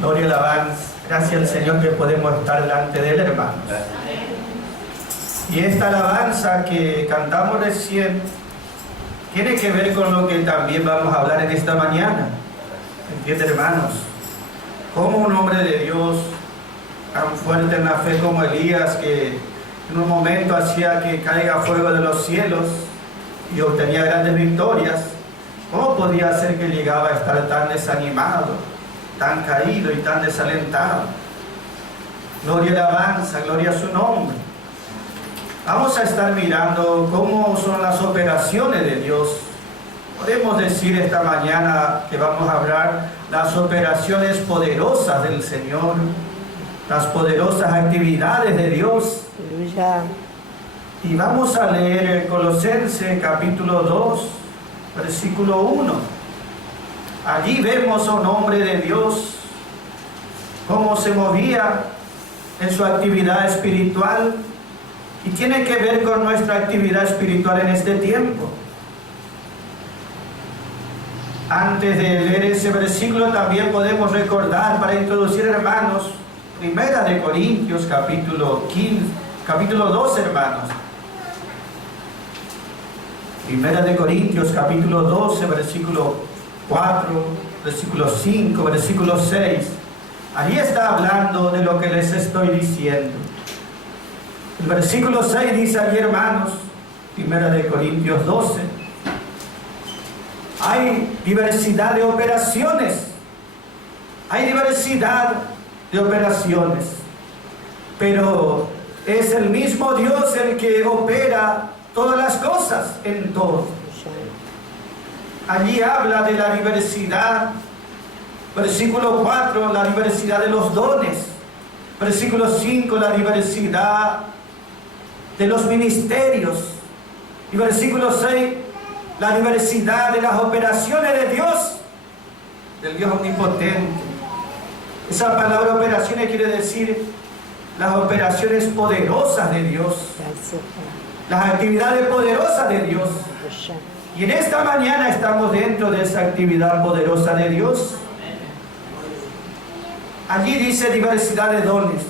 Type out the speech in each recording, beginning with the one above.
Gloria y alabanza. Gracias al Señor que podemos estar delante de Él, hermanos. Y esta alabanza que cantamos recién tiene que ver con lo que también vamos a hablar en esta mañana. ¿Entienden, hermanos? Como un hombre de Dios, tan fuerte en la fe como Elías, que en un momento hacía que caiga fuego de los cielos y obtenía grandes victorias, ¿cómo podía ser que llegaba a estar tan desanimado, tan caído y tan desalentado? Gloria y alabanza, gloria a su nombre. Vamos a estar mirando cómo son las operaciones de Dios. Podemos decir esta mañana que vamos a hablar las operaciones poderosas del Señor, las poderosas actividades de Dios. Aleluya. Y vamos a leer Colosenses capítulo 2, versículo 1. Allí vemos a un hombre de Dios, cómo se movía en su actividad espiritual, y tiene que ver con nuestra actividad espiritual en este tiempo. Antes de leer ese versículo también podemos recordar, para introducir, hermanos, Primera de Corintios capítulo 2, hermanos. Primera de Corintios capítulo 12, versículo 4, versículo 5, versículo 6. Allí está hablando de lo que les estoy diciendo. El versículo 6 dice allí, hermanos, Primera de Corintios 12, hay diversidad de operaciones. Hay diversidad de operaciones. Pero es el mismo Dios el que opera todas las cosas en todo. Allí habla de la diversidad. Versículo 4, la diversidad de los dones. Versículo 5, la diversidad de los ministerios. Y versículo 6, la diversidad de las operaciones de Dios, del Dios omnipotente. Esa palabra operaciones quiere decir las operaciones poderosas de Dios, las actividades poderosas de Dios. Y en esta mañana estamos dentro de esa actividad poderosa de Dios. Allí dice diversidad de dones,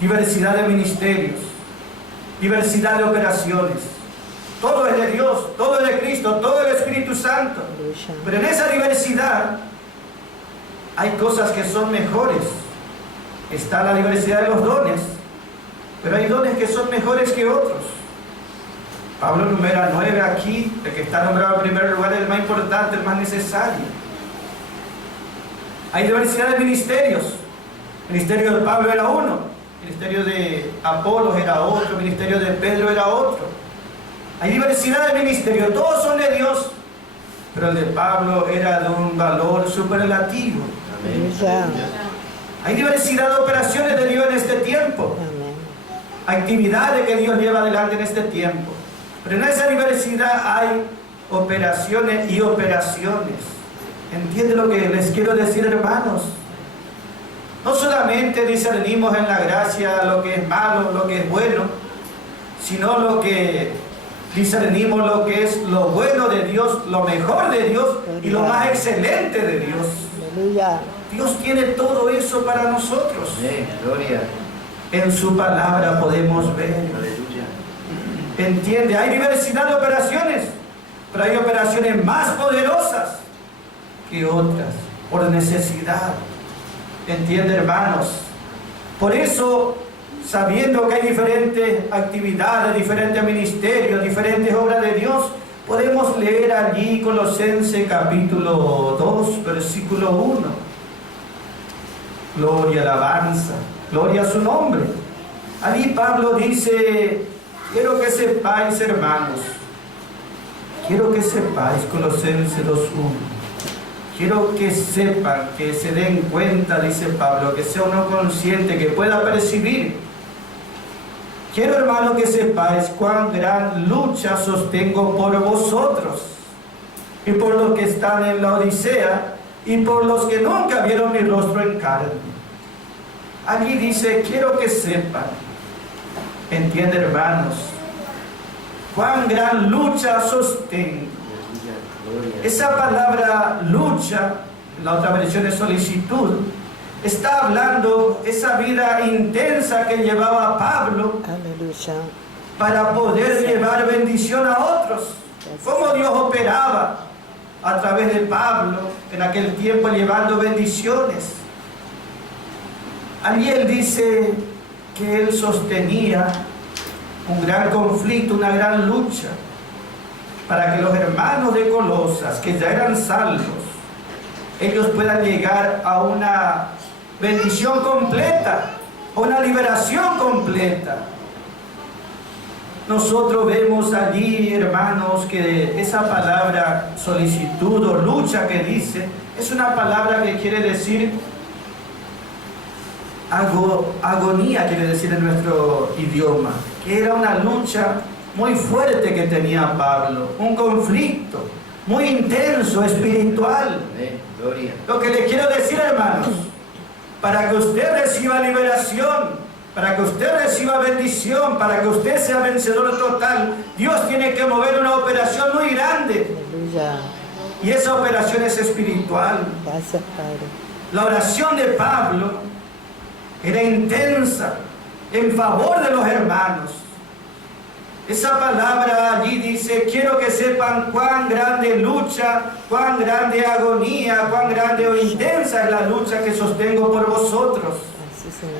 diversidad de ministerios, diversidad de operaciones. Todo es de Dios, todo es de Cristo, todo es del Espíritu Santo. Pero en esa diversidad hay cosas que son mejores. Está la diversidad de los dones, pero hay dones que son mejores que otros. Pablo numera 9 aquí, el que está nombrado en primer lugar es el más importante, el más necesario. Hay diversidad de ministerios. El ministerio de Pablo era uno, el ministerio de Apolos era otro, el ministerio de Pedro era otro. Hay diversidad de ministerios, todos son de Dios, pero el de Pablo era de un valor superlativo. Hay diversidad de operaciones de Dios en este tiempo. Actividades que Dios lleva adelante en este tiempo. Pero en esa diversidad hay operaciones y operaciones. ¿Entienden lo que les quiero decir, hermanos? No solamente discernimos en la gracia lo que es malo, lo que es bueno, sino lo que discernimos lo que es lo bueno de Dios, lo mejor de Dios y lo más excelente de Dios. Aleluya. Dios tiene todo eso para nosotros. Gloria. En su palabra podemos ver. Aleluya. ¿Entiende? Hay diversidad de operaciones, pero hay operaciones más poderosas que otras, por necesidad. ¿Entiende, hermanos? Por eso, sabiendo que hay diferentes actividades, diferentes ministerios, diferentes obras de Dios, podemos leer allí Colosenses capítulo 2, versículo 1. Gloria, alabanza, gloria a su nombre. Allí Pablo dice, quiero que sepáis, hermanos, quiero que sepáis, Colosenses 2:1. Quiero que sepan, que se den cuenta, dice Pablo, que sea uno consciente, que pueda percibir. Quiero, hermano, que sepáis cuán gran lucha sostengo por vosotros y por los que están en la Odisea y por los que nunca vieron mi rostro en carne. Allí dice, quiero que sepan. ¿Entiende, hermanos? Cuán gran lucha sostengo. Esa palabra lucha, la otra versión es solicitud, está hablando esa vida intensa que llevaba Pablo Aleluya. para poder llevar bendición a otros. Cómo Dios operaba a través de Pablo en aquel tiempo llevando bendiciones. Allí él dice que él sostenía un gran conflicto, una gran lucha, para que los hermanos de Colosas, que ya eran salvos, ellos puedan llegar a una bendición completa, a una liberación completa. Nosotros vemos allí, hermanos, que esa palabra solicitud o lucha que dice, es una palabra que quiere decir agonía, quiere decir en nuestro idioma, que era una lucha muy fuerte que tenía Pablo, un conflicto muy intenso, espiritual. Lo que le quiero decir, hermanos, para que usted reciba liberación, para que usted reciba bendición, para que usted sea vencedor total, Dios tiene que mover una operación muy grande. Aleluya. Y esa operación es espiritual. Gracias, Padre. La oración de Pablo era intensa en favor de los hermanos. Esa palabra allí dice, quiero que sepan cuán grande lucha, cuán grande agonía, cuán grande o intensa es la lucha que sostengo por vosotros.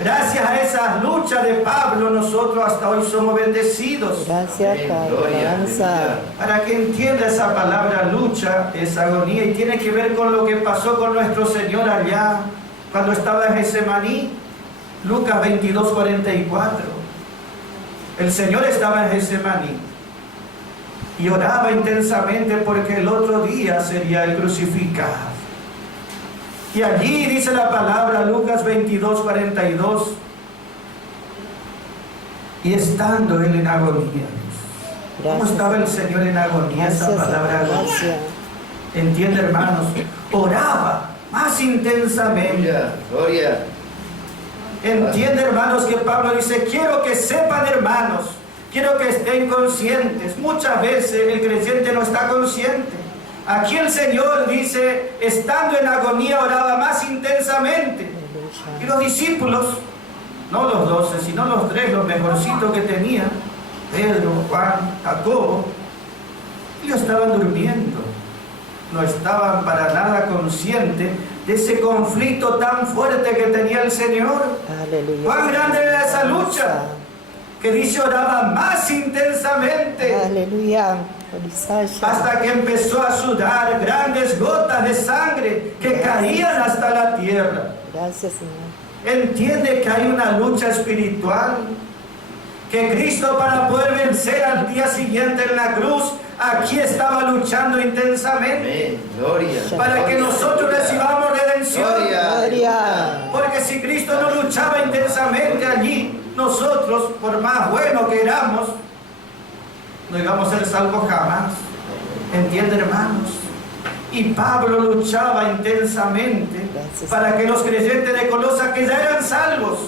Gracias a esa lucha de Pablo, nosotros hasta hoy somos bendecidos. Gracias, Padre. Alabanza. Para que entienda esa palabra lucha, esa agonía, y tiene que ver con lo que pasó con nuestro Señor allá, cuando estaba en Getsemaní, Lucas 22, 44. El Señor estaba en Getsemaní y oraba intensamente porque el otro día sería el crucificado. Y allí dice la palabra, Lucas 22, 42, y estando él en agonía. ¿Cómo estaba el Señor en agonía? Esa palabra agonía. ¿Entiende, hermanos? Oraba más intensamente. Gloria. Entiende, hermanos, que Pablo dice, quiero que sepan, hermanos, quiero que estén conscientes. Muchas veces el creyente no está consciente. Aquí el Señor dice, estando en agonía, oraba más intensamente. Y los discípulos, no los 12, sino los 3, los mejorcitos que tenían, Pedro, Juan, Jacobo, ellos estaban durmiendo. No estaban para nada conscientes de ese conflicto tan fuerte que tenía el Señor. Aleluya. Cuán grande era esa lucha, que dice oraba más intensamente. Aleluya. Hasta que empezó a sudar grandes gotas de sangre que caían hasta la tierra. Gracias, Señor. Entiende que hay una lucha espiritual, que Cristo, para poder vencer al día siguiente en la cruz, aquí estaba luchando intensamente. Amén. Gloria. Para que nosotros recibamos redención. Gloria. Porque si Cristo no luchaba intensamente allí, nosotros, por más buenos que éramos, no íbamos a ser salvos jamás. ¿Entienden, hermanos? Y Pablo luchaba intensamente para que los creyentes de Colosas, que ya eran salvos,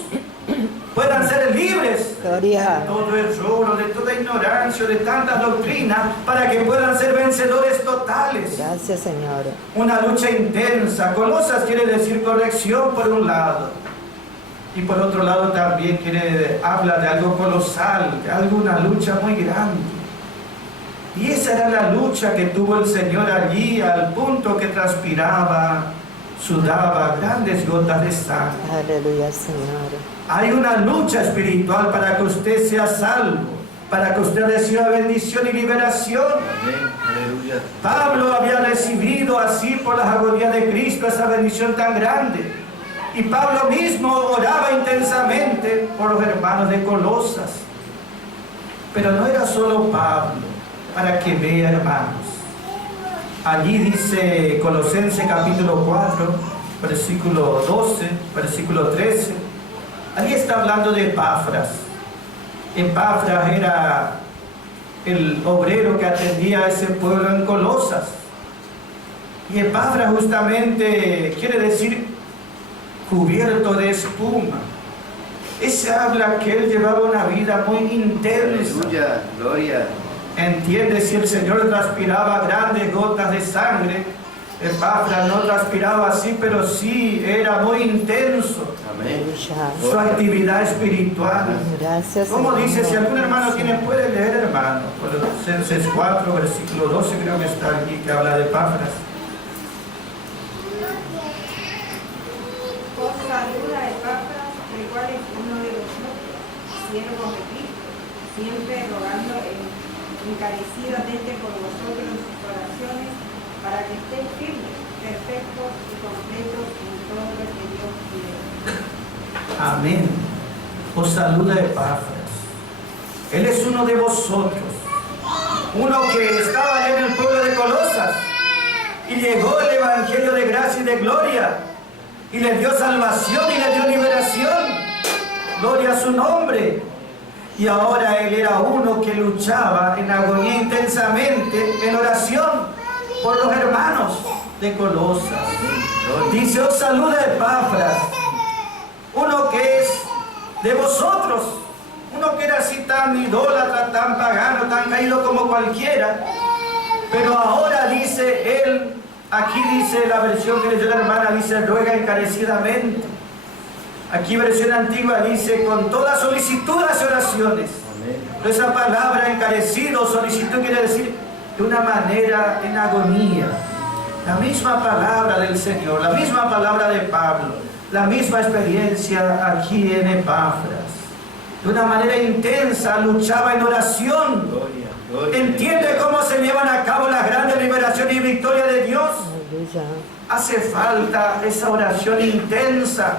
puedan ser libres Gloria. de todo error, de toda ignorancia, de tanta doctrina, para que puedan ser vencedores totales. Gracias, Señor. Una lucha intensa. Colosas quiere decir corrección por un lado, y por otro lado también habla de algo colosal, de alguna lucha muy grande. Y esa era la lucha que tuvo el Señor allí, al punto que transpiraba, sudaba grandes gotas de sangre. Aleluya, Señor. Hay una lucha espiritual para que usted sea salvo, para que usted reciba bendición y liberación. Amén. Aleluya. Pablo había recibido así por las agonías de Cristo esa bendición tan grande. Y Pablo mismo oraba intensamente por los hermanos de Colosas. Pero no era solo Pablo, para que vea, hermanos. Allí dice Colosenses capítulo 4, versículo 12, versículo 13. Allí está hablando de Epafras. Epafras era el obrero que atendía a ese pueblo en Colosas. Y Epafras justamente quiere decir cubierto de espuma. Ese habla que él llevaba una vida muy intensa. Aleluya. Gloria. Entiende, si el Señor transpiraba grandes gotas de sangre, Epafras no transpiraba así, pero sí era muy intenso Amén. su actividad espiritual. Gracias, Como dice, si Señor. algún hermano tiene, puede leer, hermano. Colosenses 4, versículo 12, creo que está aquí, que habla de Epafras. Os saluda Epafras, el cual es uno de vosotros, siervo de Cristo, siempre rogando encarecidamente por vosotros en sus oraciones, para que estéis firmes, perfectos y completos en todo lo que Dios quiere. Amén. Os saluda Epafras. Él es uno de vosotros, uno que estaba en el pueblo de Colosas y llegó el evangelio de gracia y de gloria y le dio salvación y le dio liberación. Gloria a su nombre. Y ahora él era uno que luchaba en agonía intensamente en oración por los hermanos de Colosas. Dice, os saluda Epafras, uno que es de vosotros, uno que era así tan idólatra, tan pagano, tan caído como cualquiera, pero ahora dice él, aquí dice la versión que leyó la hermana, dice ruega encarecidamente. Aquí versión antigua dice con todas solicitudes y oraciones. Pero esa palabra encarecido, solicitud, quiere decir de una manera en agonía. La misma palabra del Señor, la misma palabra de Pablo, la misma experiencia aquí en Epafras. De una manera intensa luchaba en oración. ¿Entiende cómo se llevan a cabo las grandes liberaciones y victorias de Dios? Aleluya. Hace falta esa oración intensa.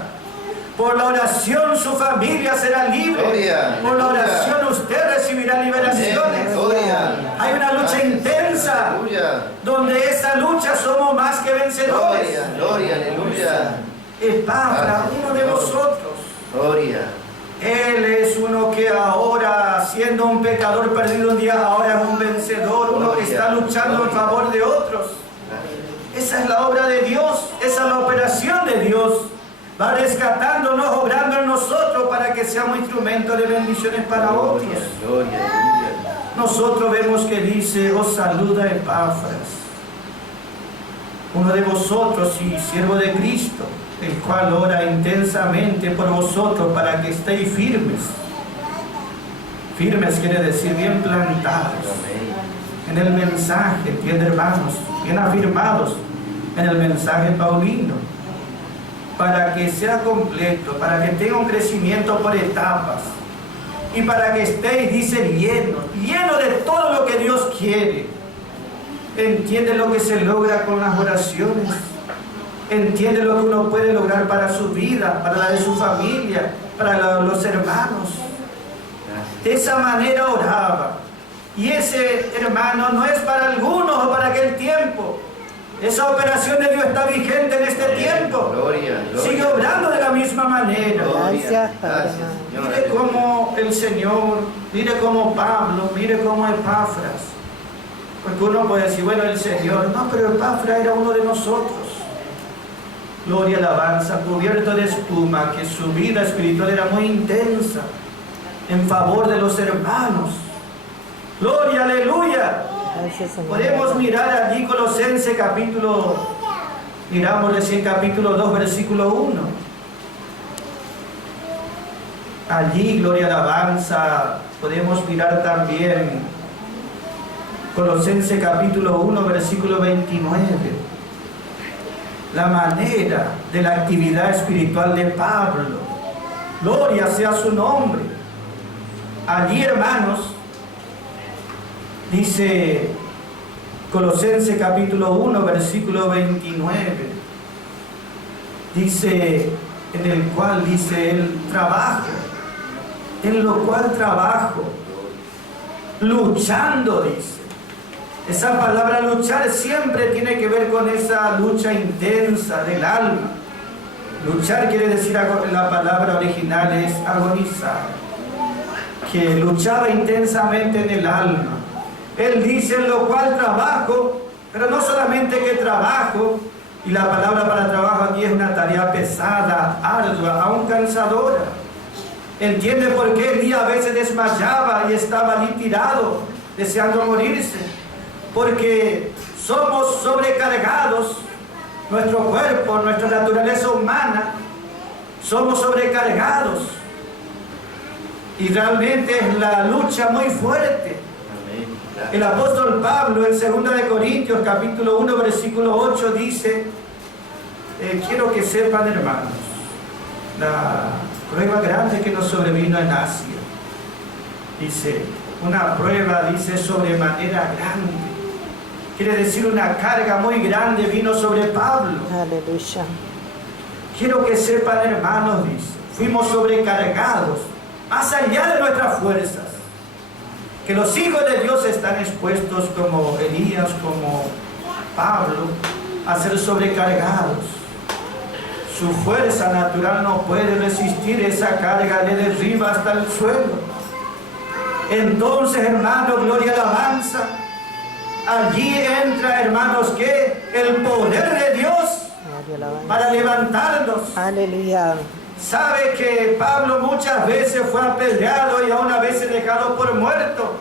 Por la oración su familia será libre. Gloria, por la aleluya. oración usted recibirá liberaciones. Gloria. Hay una lucha intensa, Aleluya. donde esa lucha somos más que vencedores. Gloria, gloria, aleluya. Epafras, uno de vosotros. Gloria. Él es uno que ahora, siendo un pecador perdido un día, ahora es un vencedor, uno que está luchando en favor de otros. Esa es la obra de Dios, esa es la operación de Dios. Va rescatándonos, obrando en nosotros para que seamos instrumentos de bendiciones para otros. Gloria, aleluya. Nosotros vemos que dice, os saluda Epafras, uno de vosotros y siervo de Cristo, el cual ora intensamente por vosotros para que estéis firmes. Firmes quiere decir bien plantados en el mensaje, bien hermanos, bien afirmados en el mensaje paulino, para que sea completo, para que tenga un crecimiento por etapas y para que estéis, dice, lleno de todo lo que Dios quiere. Entiende lo que se logra con las oraciones, entiende lo que uno puede lograr para su vida, para la de su familia, para los hermanos. De esa manera oraba. Y ese hermano no es para algunos o para aquel tiempo. Esa operación de Dios está vigente en este tiempo. Gloria, gloria. Sigue obrando de la misma manera. Gracias, Padre. Mire cómo el Señor, mire cómo Pablo, mire cómo Epafras. Porque uno puede decir, bueno, el Señor, no, pero Epafras era uno de nosotros. Gloria, alabanza, cubierto de espuma, que su vida espiritual era muy intensa en favor de los hermanos. Gloria, aleluya. Gracias, Señor. Podemos mirar allí Colosenses capítulo, miramos recién capítulo 2, versículo 1. Allí, gloria, alabanza, podemos mirar también Colosenses capítulo 1, versículo 29. La manera de la actividad espiritual de Pablo. Gloria sea su nombre. Allí, hermanos, dice Colosenses capítulo 1, versículo 29. Dice, en el cual dice el trabajo, en lo cual trabajo, luchando, dice. Esa palabra luchar siempre tiene que ver con esa lucha intensa del alma. Luchar quiere decir, la palabra original es agonizar, que luchaba intensamente en el alma. Él dice, en lo cual trabajo, pero no solamente que trabajo, y la palabra para trabajo aquí es una tarea pesada, ardua, aún cansadora. ¿Entiende por qué el día a veces desmayaba y estaba allí tirado, deseando morirse? Porque somos sobrecargados, nuestro cuerpo, nuestra naturaleza humana, somos sobrecargados. Y realmente es la lucha muy fuerte. Amén. El apóstol Pablo en 2 de Corintios capítulo 1 versículo 8 dice, quiero que sepan, hermanos, la prueba grande que nos sobrevino en Asia. Dice, una prueba, dice, sobremanera grande. Quiere decir una carga muy grande vino sobre Pablo. Aleluya. Quiero que sepan, hermanos, dice, fuimos sobrecargados, más allá de nuestras fuerzas. Que los hijos de Dios están expuestos como Elías, como Pablo, a ser sobrecargados. Su fuerza natural no puede resistir esa carga, le derriba hasta el suelo. Entonces, hermanos, gloria y alabanza, allí entra, hermanos, que el poder de Dios para levantarnos. Aleluya. Sabe que Pablo muchas veces fue apedreado y aún a veces dejado por muerto.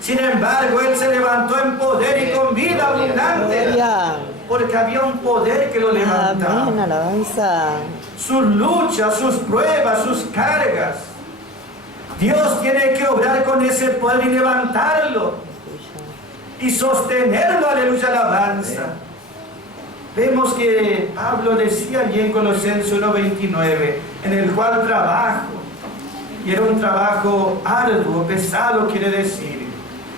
Sin embargo, él se levantó en poder y con vida abundante. Gloria. Porque había un poder que lo levantaba. Amén, alabanza. Sus luchas, sus pruebas, sus cargas. Dios tiene que obrar con ese poder y levantarlo. Y sostenerlo, aleluya, alabanza. Vemos que Pablo decía allí en Colosenses 1:29, en el cual trabajo. Y era un trabajo arduo, pesado, quiere decir.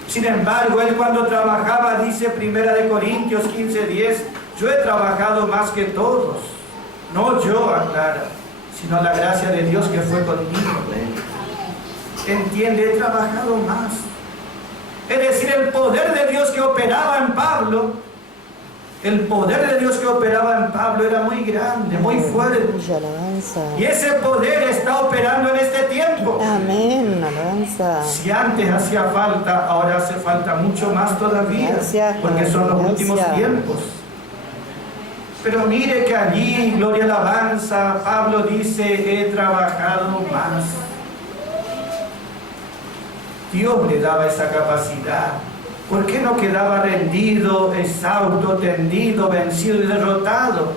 Sin embargo, él cuando trabajaba, dice 1 de Corintios 15:10, yo he trabajado más que todos. No yo, aclara, sino la gracia de Dios que fue conmigo. Entiende, he trabajado más. Es decir, el poder de Dios que operaba en Pablo, el poder de Dios que operaba en Pablo era muy grande, muy fuerte. Aleluya, alabanza. Y ese poder está operando en este tiempo. Amén, alabanza. Si antes hacía falta, ahora hace falta mucho más todavía, Gracias, porque son los últimos gracias. tiempos. Pero mire que allí, gloria y alabanza, Pablo dice, he trabajado más. Dios le daba esa capacidad. ¿Por qué no quedaba rendido, exhausto, tendido, vencido y derrotado?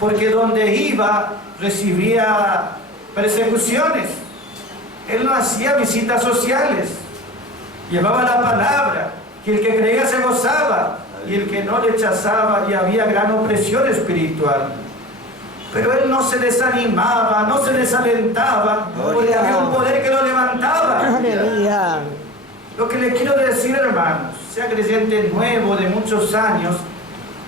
Porque donde iba recibía persecuciones. Él no hacía visitas sociales. Llevaba la palabra, y el que creía se gozaba, y el que no rechazaba, y había gran opresión espiritual. Pero él no se desanimaba, no se desalentaba, porque había un poder que lo levantaba. Aleluya. Lo que le quiero decir, hermanos, sea creyente nuevo de muchos años,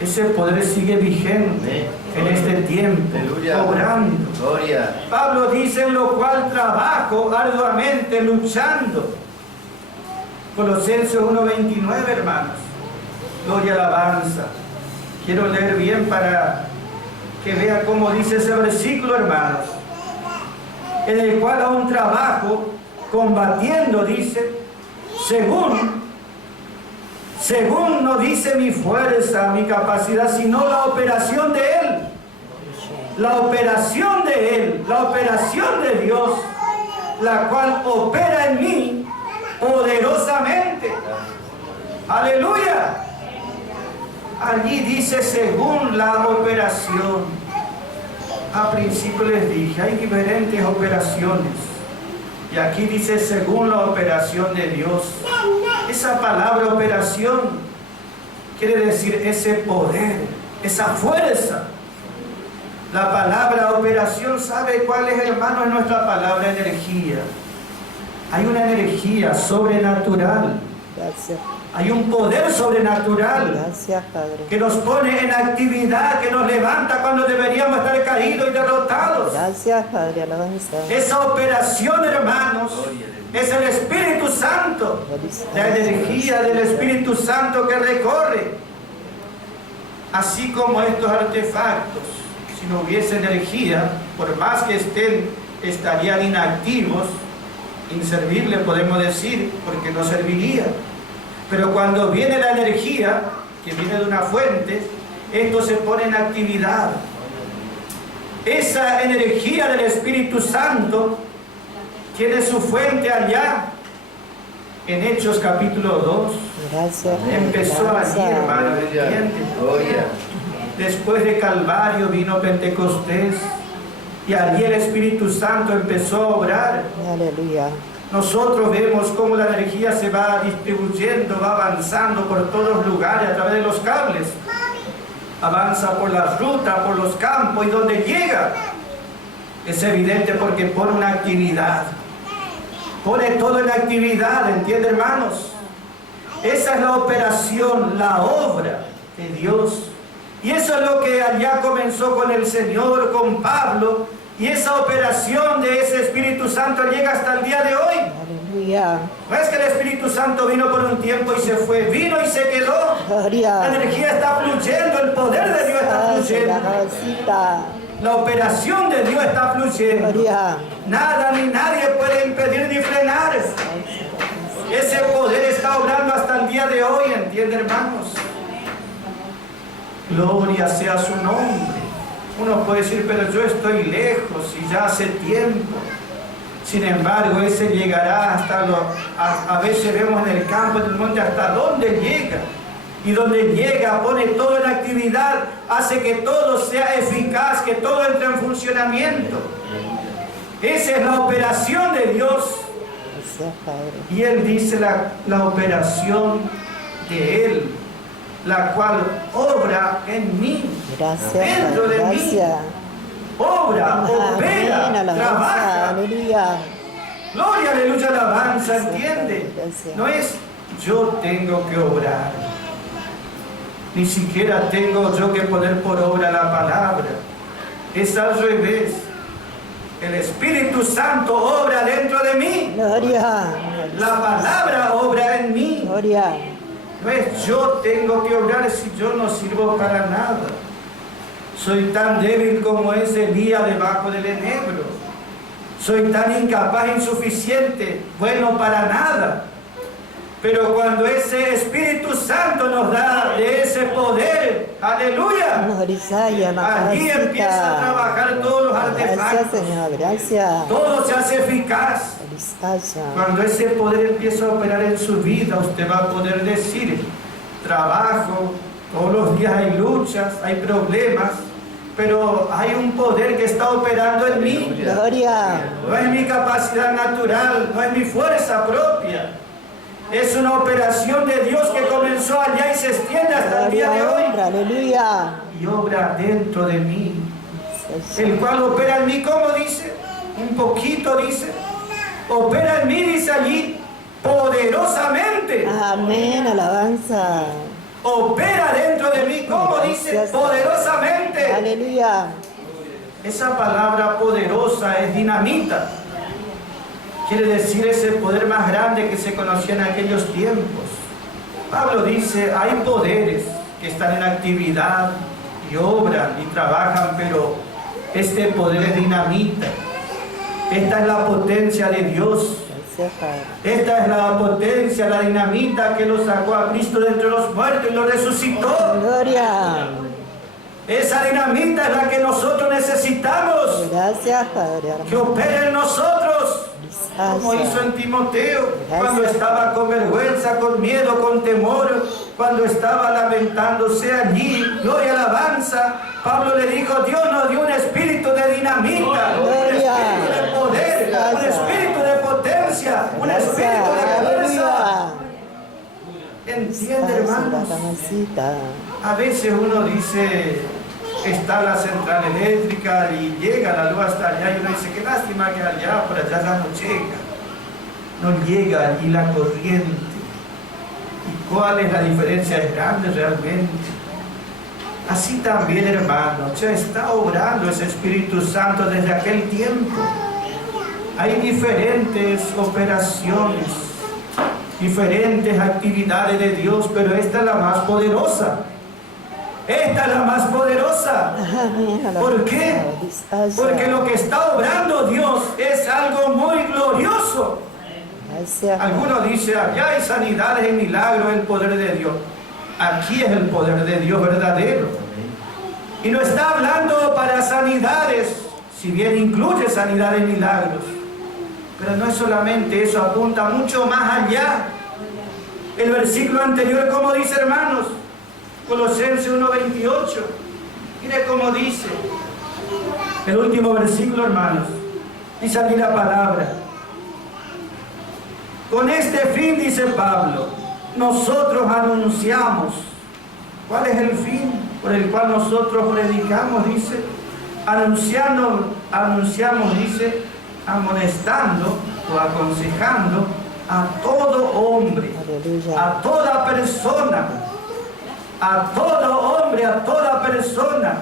ese poder sigue vigente en este tiempo, Aleluya. obrando. Gloria. Pablo dice, en lo cual trabajo arduamente, luchando. Colosenses 1:29, hermanos. Gloria, alabanza. Quiero leer bien para que vea cómo dice ese versículo, hermanos. En el cual aún trabajo, combatiendo, dice, según no dice mi fuerza, mi capacidad, sino la operación de Él. La operación de Él, la operación de Dios, la cual opera en mí poderosamente. Aleluya. Allí dice según la operación. A principio les dije, hay diferentes operaciones. Y aquí dice según la operación de Dios. Esa palabra operación quiere decir ese poder, esa fuerza. La palabra operación, ¿sabe cuál es, hermano? Es nuestra palabra energía. Hay una energía sobrenatural. Gracias. Hay un poder sobrenatural Gracias, Padre. que nos pone en actividad, que nos levanta cuando deberíamos estar caídos y derrotados. Gracias, Padre, alabanza. Esa operación, hermanos, es el Espíritu Santo, la energía del Espíritu Santo que recorre. Así como estos artefactos, si no hubiese energía, por más que estarían inactivos, inservibles podemos decir, porque no serviría. Pero cuando viene la energía, que viene de una fuente, esto se pone en actividad. Esa energía del Espíritu Santo tiene su fuente allá, en Hechos capítulo 2. Gracias, Padre. Empezó allí, hermano, Aleluya. ¿entiende? Gloria. Después de Calvario vino Pentecostés y allí el Espíritu Santo empezó a obrar. Aleluya. Nosotros vemos cómo la energía se va distribuyendo, va avanzando por todos los lugares a través de los cables. Avanza por las rutas, por los campos y donde llega. Es evidente porque pone una actividad. Pone todo en actividad, ¿entiende, hermanos? Esa es la operación, la obra de Dios. Y eso es lo que allá comenzó con el Señor, con Pablo. Y esa operación de ese Espíritu Santo llega hasta el día de hoy. Aleluya. No es que el Espíritu Santo vino por un tiempo y se fue, vino y se quedó. Gloria. La energía está fluyendo, el poder de Dios está Gracias, fluyendo. la cabecita. La operación de Dios está fluyendo. Gloria. Nada ni nadie puede impedir ni frenar. Ese poder está obrando hasta el día de hoy, ¿entiende, hermanos? Gloria sea su nombre. Uno puede decir, pero yo estoy lejos y ya hace tiempo. Sin embargo, ese llegará hasta a veces vemos en el campo, en el monte, hasta dónde llega. Y donde llega, pone todo en actividad, hace que todo sea eficaz, que todo entre en funcionamiento. Esa es la operación de Dios. Gracias, Padre. Y Él dice la operación de Él, la cual obra en mí, Gracias, dentro Padre. de mí. Gracias. Obra, Amén, opera, alabanza. trabaja. Aleluya. Gloria, aleluya, alabanza, ¿entiende? Gracias. No es yo tengo que obrar. Ni siquiera tengo yo que poner por obra la palabra. Es al revés. El Espíritu Santo obra dentro de mí. Gloria. La palabra obra en mí. Gloria. No es yo tengo que obrar si yo no sirvo para nada. Soy tan débil como es Elías debajo del enebro. Soy tan incapaz, insuficiente, bueno para nada. Pero cuando ese Espíritu Santo nos da de ese poder, aleluya, Gloria, la allí empieza a trabajar todos los Gracias, artefactos. Señor. Gracias. Todo se hace eficaz. Gracias. Cuando ese poder empieza a operar en su vida, usted va a poder decir, trabajo, todos los días hay luchas, hay problemas, pero hay un poder que está operando en mí. Gloria. No es mi capacidad natural, no es mi fuerza propia. Es una operación de Dios que comenzó allá y se extiende hasta el día de hoy. Aleluya. Y obra dentro de mí. El cual opera en mí, ¿cómo dice? Un poquito dice. Opera en mí, dice allí, poderosamente. Amén. Alabanza. Opera dentro de mí, ¿cómo dice? Gracias. Poderosamente. Aleluya. Esa palabra poderosa es dinamita. Quiere decir ese poder más grande que se conocía en aquellos tiempos. Pablo dice, hay poderes que están en actividad y obran y trabajan, pero este poder es dinamita. Esta es la potencia de Dios. Gracias, Padre. Esta es la potencia, la dinamita que lo sacó a Cristo de entre los muertos y lo resucitó. Gloria. Esa dinamita es la que nosotros necesitamos, Gracias, Padre. que opere en nosotros, como hizo Gracias. en Timoteo, cuando estaba con vergüenza, con miedo, con temor, cuando estaba lamentándose allí, gloria, alabanza. Pablo le dijo, Dios nos dio un espíritu de dinamita, un espíritu de poder, un espíritu de potencia, un espíritu de fuerza. ¿Entiende, hermanos? A veces uno dice, está la central eléctrica y llega la luz hasta allá y uno dice, qué lástima que allá, por allá ya no llega. No llega allí la corriente. ¿Y cuál es la diferencia? Es grande realmente. Así también, hermanos, ya está obrando ese Espíritu Santo desde aquel tiempo. Hay diferentes operaciones, diferentes actividades de Dios, pero esta es la más poderosa. Esta es la más poderosa. ¿Por qué? Porque lo que está obrando Dios es algo muy glorioso. Algunos dicen, allá hay sanidades y milagros, el poder de Dios. Aquí es el poder de Dios verdadero. Y no está hablando para sanidades, si bien incluye sanidades y milagros. Pero no es solamente eso, apunta mucho más allá. El versículo anterior, como dice, hermanos, Colosenses 1:28. Mire cómo dice el último versículo, hermanos. Dice aquí la palabra: con este fin, dice Pablo, nosotros anunciamos. ¿Cuál es el fin por el cual nosotros predicamos? Dice, anunciamos, dice, amonestando o aconsejando a todo hombre, Aleluya. a toda persona, a todo hombre, a toda persona,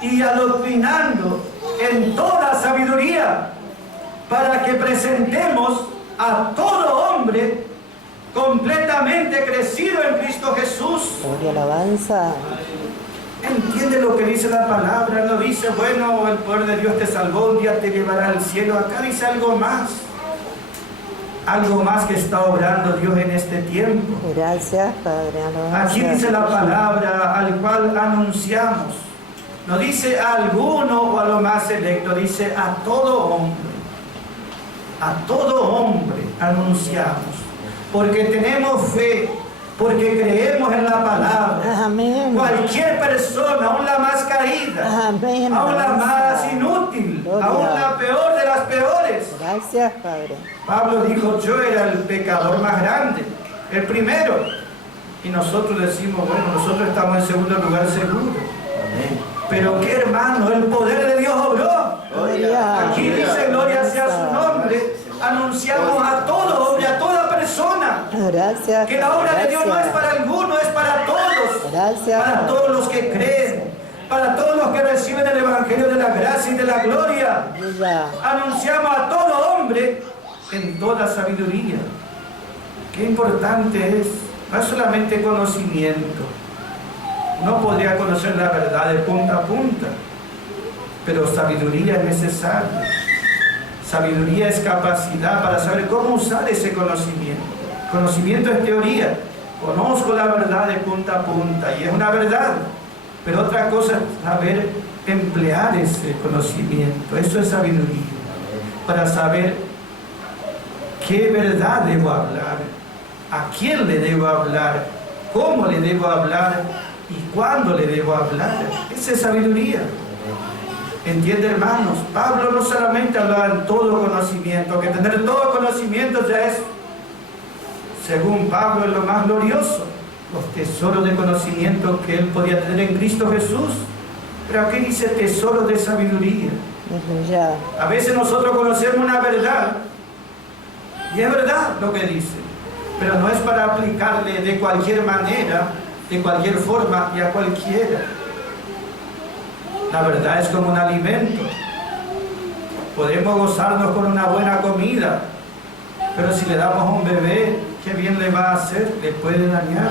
y adoctrinando en toda sabiduría, para que presentemos a todo hombre completamente crecido en Cristo Jesús. Gloria, alabanza. ¿Entiende lo que dice la palabra? No dice, bueno, el poder de Dios te salvó, un día te llevará al cielo. Acá dice algo más. Algo más que está obrando Dios en este tiempo. Gracias, Padre. Alabanza. Aquí dice la palabra al cual anunciamos. No dice a alguno o a lo más selecto, dice a todo hombre. A todo hombre anunciamos. Porque tenemos fe, porque creemos en la palabra. Amén. Cualquier persona, aún la más caída, Amén. aún la Alabanza. más inútil, Gloria. aún la peor de las peores. Gracias, Padre. Pablo dijo, yo era el pecador más grande, el primero. Y nosotros decimos, bueno, nosotros estamos en segundo lugar seguro. Amén. Pero qué hermano, el poder de Dios obró. Gloria. Aquí dice, gloria sea su nombre. Anunciamos a todo hombre, a toda persona, Gracias. que la obra de Dios no es Gracias. para alguno, es para todos. Gracias. Para todos los que creen, para todos los que reciben el Evangelio de la gracia y de la gloria. Aleluya. Anunciamos a todo hombre en toda sabiduría. Qué importante es, no es solamente conocimiento. No podría conocer la verdad de punta a punta, pero sabiduría es necesaria. Sabiduría es capacidad para saber cómo usar ese conocimiento. Conocimiento es teoría. Conozco la verdad de punta a punta y es una verdad. Pero otra cosa es saber emplear ese conocimiento. Eso es sabiduría. Para saber qué verdad debo hablar, a quién le debo hablar, cómo le debo hablar y cuándo le debo hablar. Esa es sabiduría. ¿Entiende, hermanos? Pablo no solamente hablaba en todo conocimiento, que tener todo conocimiento ya es, según Pablo, es lo más glorioso, los tesoros de conocimiento que él podía tener en Cristo Jesús. Pero aquí dice tesoros de sabiduría. Aleluya. A veces nosotros conocemos una verdad, y es verdad lo que dice, pero no es para aplicarle de cualquier manera, de cualquier forma y a cualquiera. La verdad es como un alimento. Podemos gozarnos con una buena comida, pero si le damos a un bebé, ¿qué bien le va a hacer? Le puede dañar.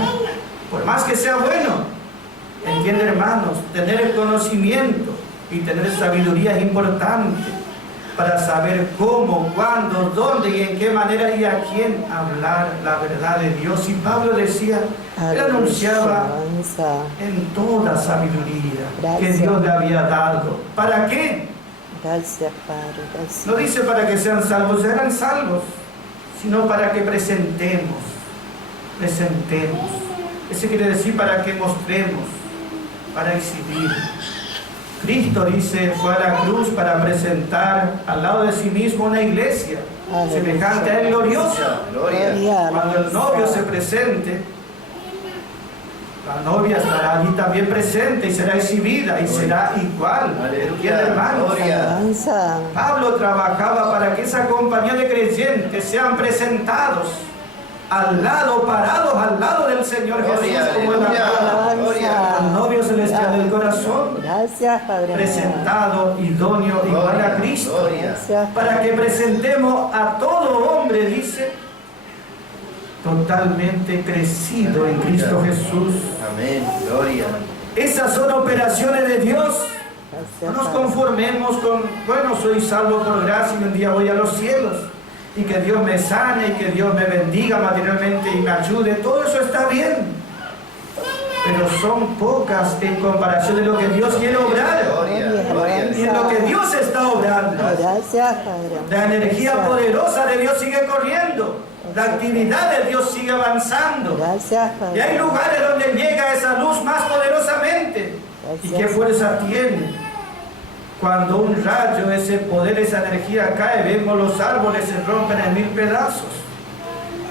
Por más que sea bueno. ¿Entienden, hermanos? Tener el conocimiento y tener sabiduría es importante para saber cómo, cuándo, dónde y en qué manera y a quién hablar la verdad de Dios. Y Pablo decía, él anunciaba Alabanza. en toda sabiduría que Gracias. Dios le había dado. ¿Para qué? Gracias, Padre. Gracias. No dice para que sean salvos, ya eran salvos, sino para que presentemos. Eso quiere decir para que mostremos, para exhibir. Cristo dice, fue a la cruz para presentar al lado de sí mismo una iglesia Aleluya. semejante a él gloriosa. Gloria. Cuando el novio se presente, la novia estará allí también presente y será exhibida y será igual. Aleluya. ¿Entiende, hermanos? Gloria. Alabanza. Pablo trabajaba para que esa compañía de creyentes sean presentados parados al lado del Señor Jesús, Gloria, como en la aleluya. palabra. Gloria. El novio celestial del corazón, Gracias, Padre. presentado, idóneo, igual a Cristo, Gloria. Gracias. para que presentemos a todo hombre, dice, totalmente crecido en Cristo Jesús. Amén. Gloria. Esas son operaciones de Dios. No Gracias, nos Padre. conformemos con, bueno, soy salvo por gracia y un día voy a los cielos. Y que Dios me sane y que Dios me bendiga materialmente y me ayude. Todo eso está bien. Pero son pocas en comparación de lo que Dios quiere obrar. Gloria. Gloria. Y en lo que Dios está obrando. Gracias, Padre. La energía Gracias. poderosa de Dios sigue corriendo. La actividad de Dios sigue avanzando. Gracias, Y hay Padre. lugares donde llega esa luz más poderosamente. ¿Y qué fuerza tiene? Cuando un rayo, ese poder, esa energía cae, vemos los árboles se rompen en 1000 pedazos.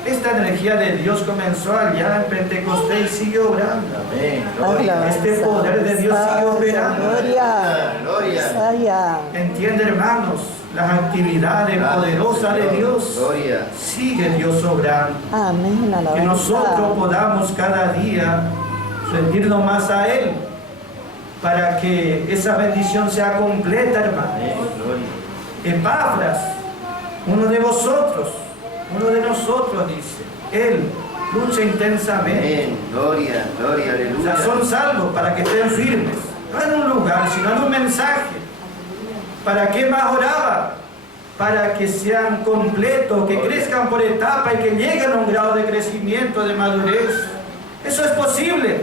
Esta energía de Dios comenzó allá en Pentecostés y sigue obrando. Amén. Gloria. Este poder de Dios sigue operando. Gloria. Gloria. Allá. ¿Entiende, hermanos? Las actividades poderosas de Dios. Gloria. Sigue Dios obrando. Amén. Que nosotros Alabanza. podamos cada día rendirnos más a Él, para que esa bendición sea completa, hermano. Amén. Gloria. Epafras, uno de vosotros, uno de nosotros, dice, Él lucha intensamente. Amén. Gloria. Gloria. O Aleluya. sea, son salvos para que estén firmes, no en un lugar, sino en un mensaje. ¿Para qué más oraba? Para que sean completos, que crezcan por etapa y que lleguen a un grado de crecimiento, de madurez. Eso es posible,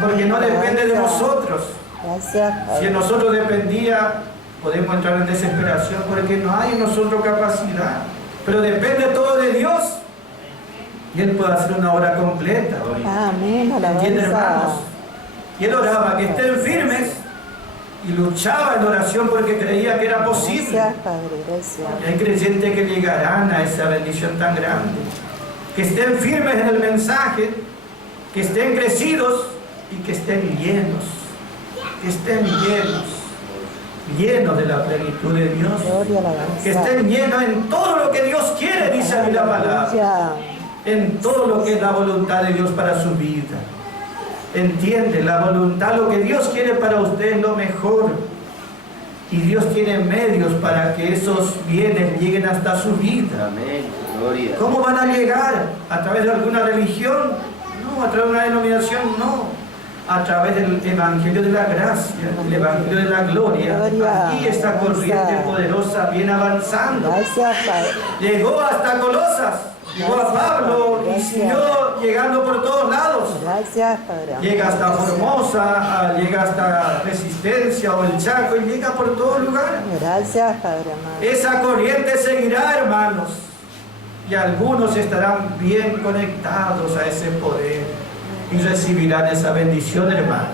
porque no depende de nosotros. Gracias, Si en Padre. nosotros dependía, podemos entrar en desesperación porque no hay en nosotros capacidad. Pero depende todo de Dios. Y Él puede hacer una obra completa. Amén. ¿Entienden, hermanos? Alabanza. Y Él oraba que estén firmes y luchaba en oración porque creía que era posible. Gracias, Padre. Gracias. Y hay creyentes que llegarán a esa bendición tan grande. Que estén firmes en el mensaje, que estén crecidos y que estén llenos. Que estén llenos de la plenitud de Dios. Gloria, alabanza. Que estén llenos en todo lo que Dios quiere, dice a mí la palabra. Aleluya. En todo lo que es la voluntad de Dios para su vida. Entiende, la voluntad, lo que Dios quiere para usted es lo mejor. Y Dios tiene medios para que esos bienes lleguen hasta su vida. Amén. Gloria. ¿Cómo van a llegar? ¿A través de alguna religión? No, a través de una denominación, no. A través del Evangelio de la gracia, el Evangelio de la gloria. Gloria. Aquí esta corriente poderosa viene avanzando. Gracias, Padre. Llegó hasta Colosas, llegó a Pablo y siguió llegando por todos lados. Gracias, Padre. Llega hasta Formosa, llega hasta Resistencia o el Chaco y llega por todos lugares. Gracias, Padre amado. Esa corriente seguirá, hermanos, y algunos estarán bien conectados a ese poder y recibirán esa bendición, hermanos.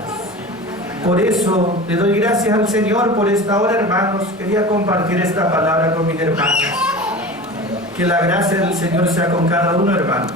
Por eso le doy gracias al Señor por esta hora, hermanos. Quería compartir esta palabra con mis hermanos. Que la gracia del Señor sea con cada uno, hermanos.